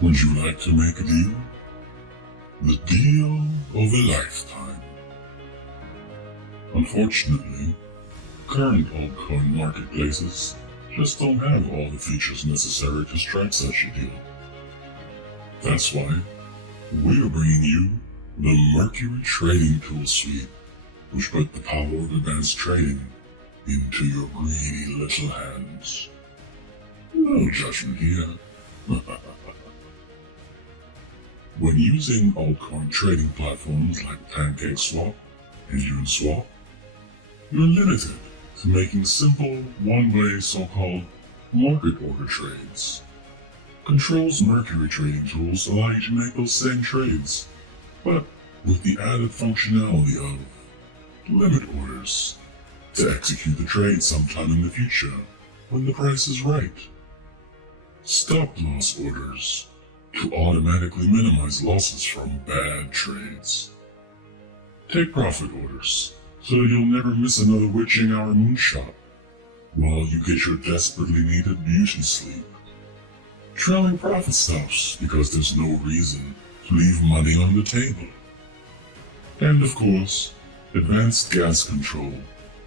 Would you like to make a deal? The deal of a lifetime. Unfortunately, current altcoin marketplaces just don't have all the features necessary to strike such a deal. That's why we're bringing you the Mercury Trading Tool Suite, which put the power of advanced trading into your greedy little hands. No judgment here. When using altcoin trading platforms like PancakeSwap and Uniswap, you're limited to making simple, one-way so-called market order trades. Control's Mercury trading tools allow you to make those same trades, but with the added functionality of limit orders to execute the trade sometime in the future when the price is right. Stop-loss orders to automatically minimize losses from bad trades. Take profit orders so that you'll never miss another witching hour moonshot while you get your desperately needed beauty sleep. Trailing profit stops because there's no reason to leave money on the table. And of course, advanced gas control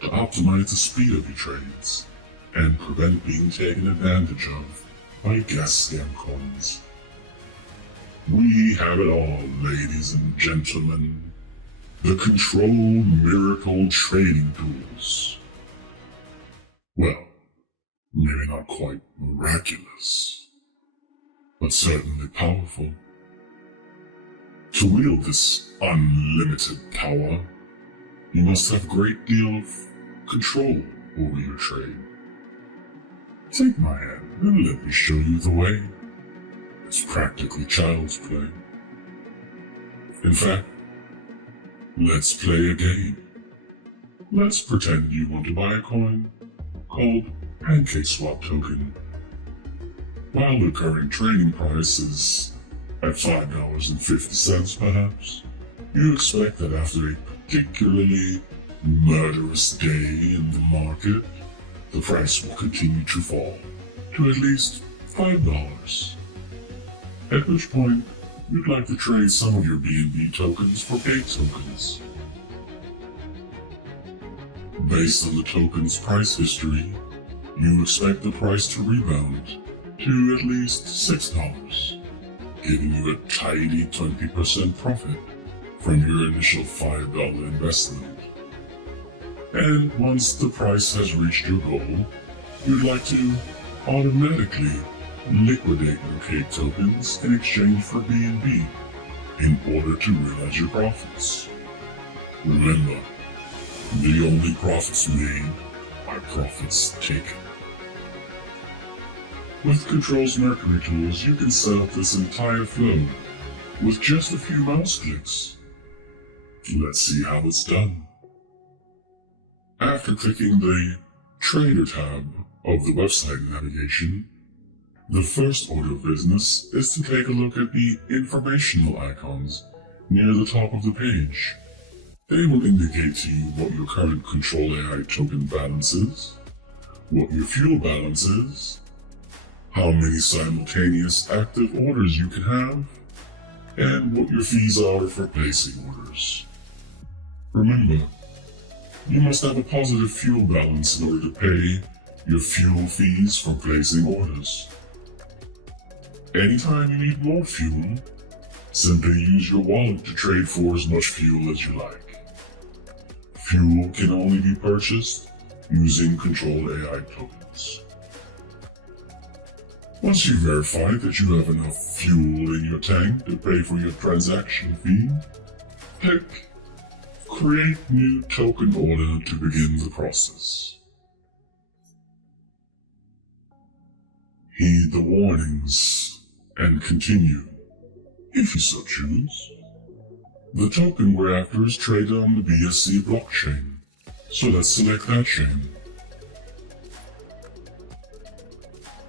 to optimize the speed of your trades and prevent being taken advantage of by gas scam coins. We have it all, ladies and gentlemen. The Control Miracle Trading Tools. Well, maybe not quite miraculous, but certainly powerful. To wield this unlimited power, you must have a great deal of control over your trade. Take my hand and let me show you the way. It's practically child's play. In fact, let's play a game. Let's pretend you want to buy a coin called PancakeSwap token. While the current trading price is at $5.50 perhaps, you expect that after a particularly murderous day in the market, the price will continue to fall to at least $5. At which point, you'd like to trade some of your BNB tokens for cake tokens. Based on the token's price history, you expect the price to rebound to at least $6, giving you a tidy 20% profit from your initial $5 investment. And once the price has reached your goal, you'd like to automatically liquidate your cake tokens in exchange for BNB in order to realize your profits. Remember, the only profits made are profits taken. With Control's Mercury tools, you can set up this entire flow with just a few mouse clicks. Let's see how it's done. After clicking the Trader tab of the website navigation, the first order of business is to take a look at the informational icons near the top of the page. They will indicate to you what your current Control AI token balance is, what your fuel balance is, how many simultaneous active orders you can have, and what your fees are for placing orders. Remember, you must have a positive fuel balance in order to pay your fuel fees for placing orders. Anytime you need more fuel, simply use your wallet to trade for as much fuel as you like. Fuel can only be purchased using Control AI tokens. Once you verify that you have enough fuel in your tank to pay for your transaction fee, click Create New Token Order to begin the process. Heed the warnings and continue, if you so choose. The token we're after is traded on the BSC blockchain, so let's select that chain.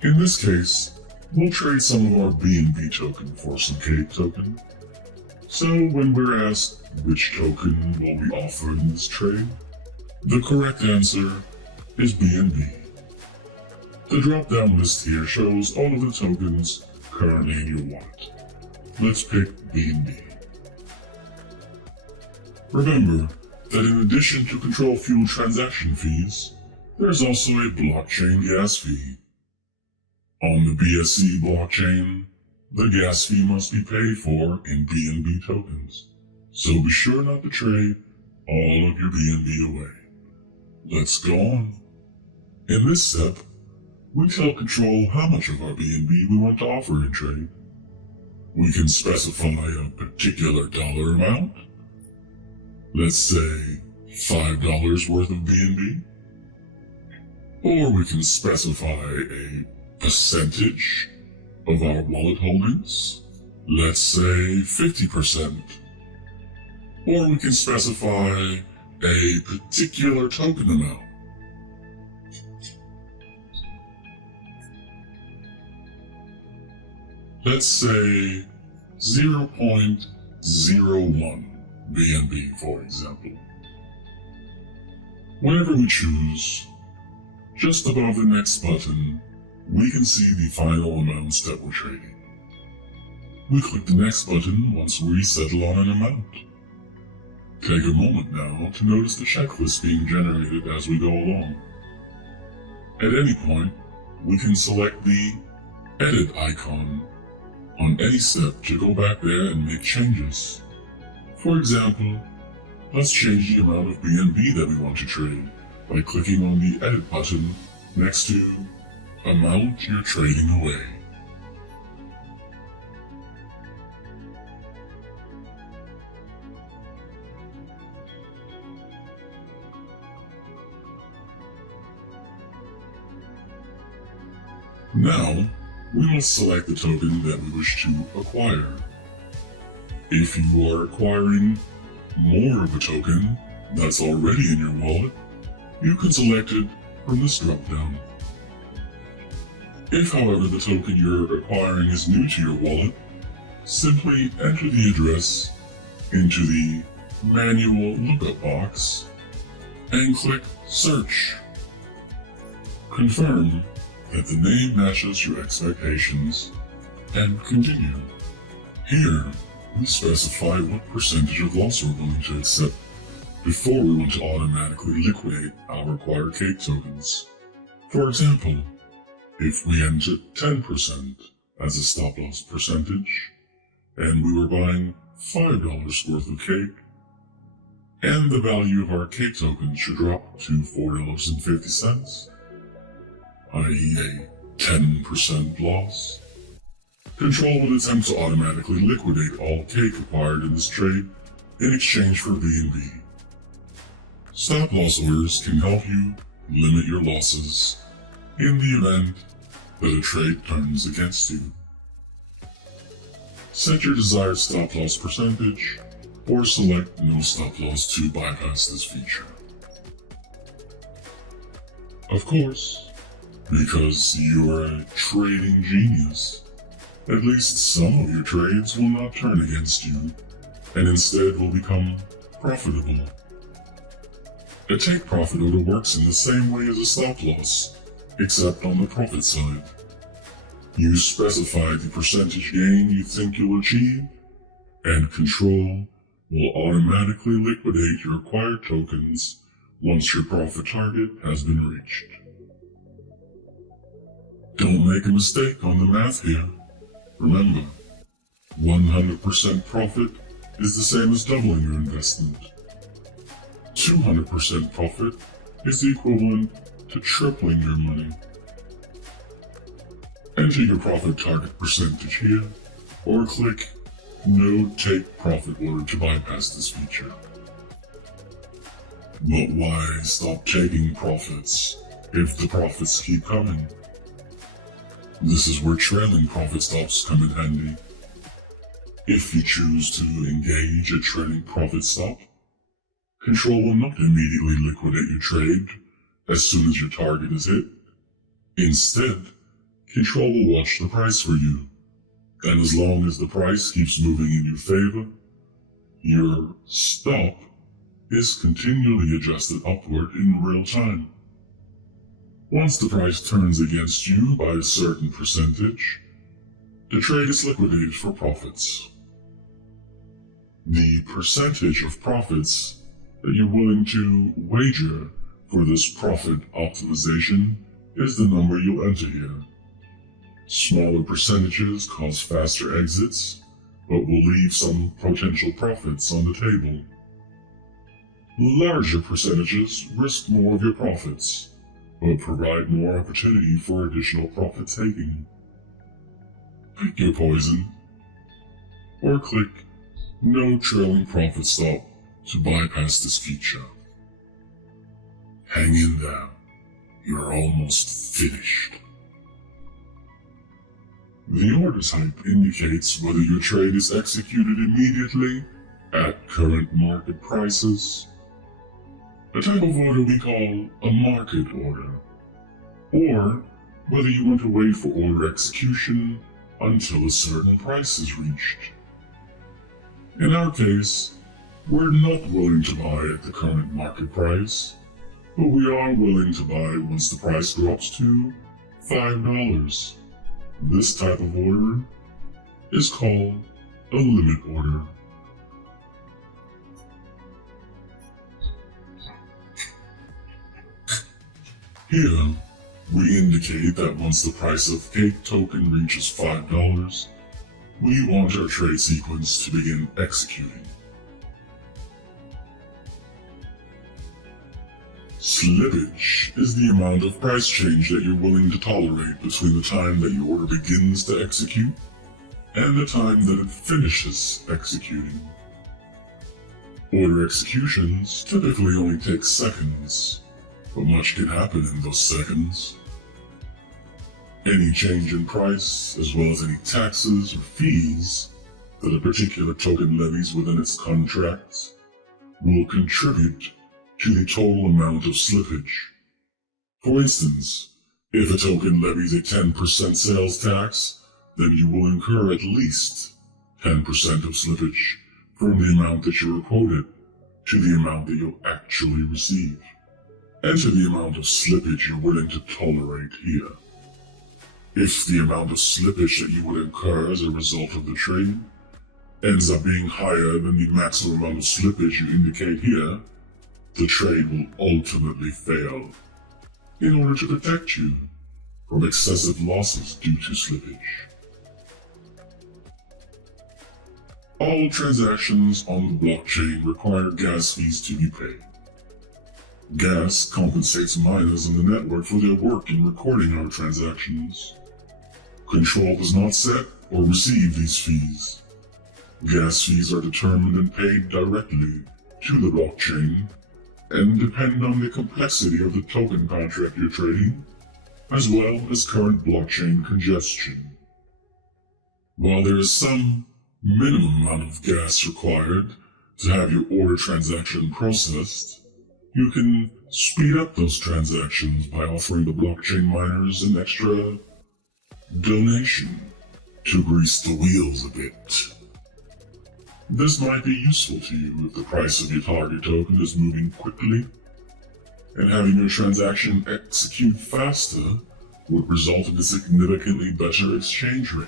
In this case, we'll trade some of our BNB token for some cake token. So when we're asked which token will we offer in this trade, the correct answer is BNB. The drop-down list here shows all of the tokens currently in your wallet. Let's pick BNB. Remember that in addition to control fuel transaction fees, there's also a blockchain gas fee. On the BSC blockchain, the gas fee must be paid for in BNB tokens, so be sure not to trade all of your BNB away. Let's go on. In this step, we can control how much of our BNB we want to offer in trade. We can specify a particular dollar amount. Let's say $5 worth of BNB. Or we can specify a percentage of our wallet holdings. Let's say 50%. Or we can specify a particular token amount. Let's say 0.01 BNB, for example. Whenever we choose, just above the next button, we can see the final amounts that we're trading. We click the next button once we settle on an amount. Take a moment now to notice the checklist being generated as we go along. At any point, we can select the edit icon on any step to go back there and make changes. For example, let's change the amount of BNB that we want to trade by clicking on the edit button next to amount you're trading away. Now, we must select the token that we wish to acquire. If you are acquiring more of a token that's already in your wallet, you can select it from this drop-down. If, however, the token you're acquiring is new to your wallet, simply enter the address into the manual lookup box and click Search. Confirm that the name matches your expectations and continue. Here, we specify what percentage of loss we're willing to accept before we want to automatically liquidate our acquired cake tokens. For example, if we entered 10% as a stop loss percentage, and we were buying $5 worth of cake, and the value of our cake token should drop to $4.50, i.e. a 10% loss, Control would attempt to automatically liquidate all cake acquired in this trade in exchange for BNB. Stop loss orders can help you limit your losses in the event that a trade turns against you. Set your desired stop loss percentage or select no stop loss to bypass this feature. Of course, because you are a trading genius, at least some of your trades will not turn against you and instead will become profitable. A take profit order works in the same way as a stop loss, except on the profit side. You specify the percentage gain you think you'll achieve, and Control will automatically liquidate your acquired tokens once your profit target has been reached. Don't make a mistake on the math here. Remember, 100% profit is the same as doubling your investment. 200% profit is the equivalent to tripling your money. Enter your profit target percentage here, or click No Take Profit Order to bypass this feature. But why stop taking profits if the profits keep coming? This is where trailing profit stops come in handy. If you choose to engage a trailing profit stop, Control will not immediately liquidate your trade as soon as your target is hit. Instead, Control will watch the price for you, and as long as the price keeps moving in your favor, your stop is continually adjusted upward in real time. Once the price turns against you by a certain percentage, The trade is liquidated for profits. The percentage of profits that you're willing to wager for this profit optimization is the number you'll enter here. Smaller percentages cause faster exits, but will leave some potential profits on the table. Larger percentages risk more of your profits, but provide more opportunity for additional profit taking. Pick your poison, or click No Trailing Profit Stop to bypass this feature. Hang in there, you're almost finished. The order type indicates whether your trade is executed immediately at current market prices, a type of order we call a market order, or whether you want to wait for order execution until a certain price is reached. In our case, we're not willing to buy at the current market price, but we are willing to buy once the price drops to $5. This type of order is called a limit order. Here, we indicate that once the price of Cake token reaches $5, we want our trade sequence to begin executing. Slippage is the amount of price change that you're willing to tolerate between the time that your order begins to execute and the time that it finishes executing. Order executions typically only take seconds, but much can happen in those seconds. Any change in price, as well as any taxes or fees that a particular token levies within its contracts, will contribute to the total amount of slippage. For instance, if a token levies a 10% sales tax, then you will incur at least 10% of slippage from the amount that you were quoted to the amount that you'll actually receive. Enter the amount of slippage you're willing to tolerate here. If the amount of slippage that you would incur as a result of the trade ends up being higher than the maximum amount of slippage you indicate here, the trade will ultimately fail in order to protect you from excessive losses due to slippage. All transactions on the blockchain require gas fees to be paid. Gas compensates miners on the network for their work in recording our transactions. Control does not set or receive these fees. Gas fees are determined and paid directly to the blockchain and depend on the complexity of the token contract you're trading, as well as current blockchain congestion. While there is some minimum amount of gas required to have your order transaction processed, you can speed up those transactions by offering the blockchain miners an extra donation to grease the wheels a bit. This might be useful to you if the price of your target token is moving quickly, and having your transaction execute faster would result in a significantly better exchange rate.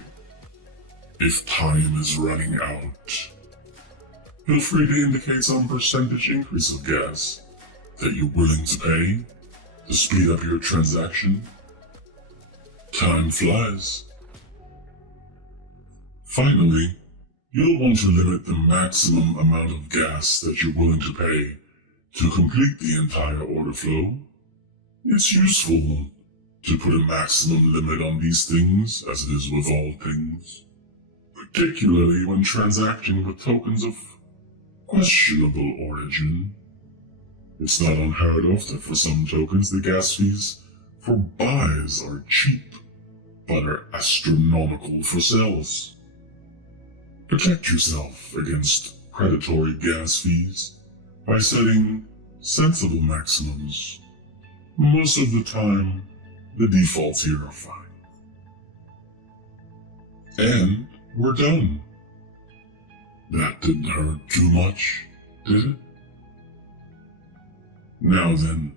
If time is running out, feel free to indicate some percentage increase of gas that you're willing to pay to speed up your transaction. Time flies. Finally, you'll want to limit the maximum amount of gas that you're willing to pay to complete the entire order flow. It's useful to put a maximum limit on these things, as it is with all things, particularly when transacting with tokens of questionable origin. It's not unheard of that for some tokens the gas fees for buys are cheap, but are astronomical for sells. Protect yourself against predatory gas fees by setting sensible maximums. Most of the time, the defaults here are fine. And we're done. That didn't hurt too much, did it? Now then,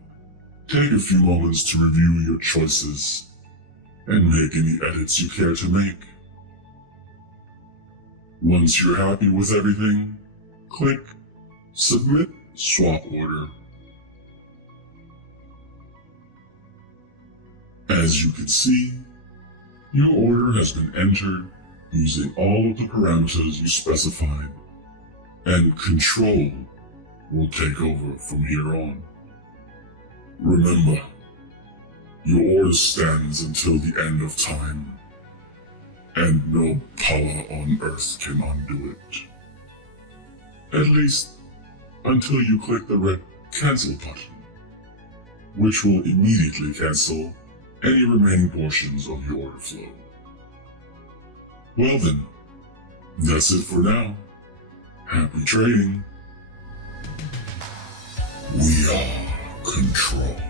take a few moments to review your choices and make any edits you care to make. Once you're happy with everything, click Submit Swap Order. As you can see, your order has been entered using all of the parameters you specified, and control will take over from here on. Remember, your order stands until the end of time, and no power on Earth can undo it. At least, until you click the red Cancel button, which will immediately cancel any remaining portions of your order flow. Well then, that's it for now. Happy trading. We are Control.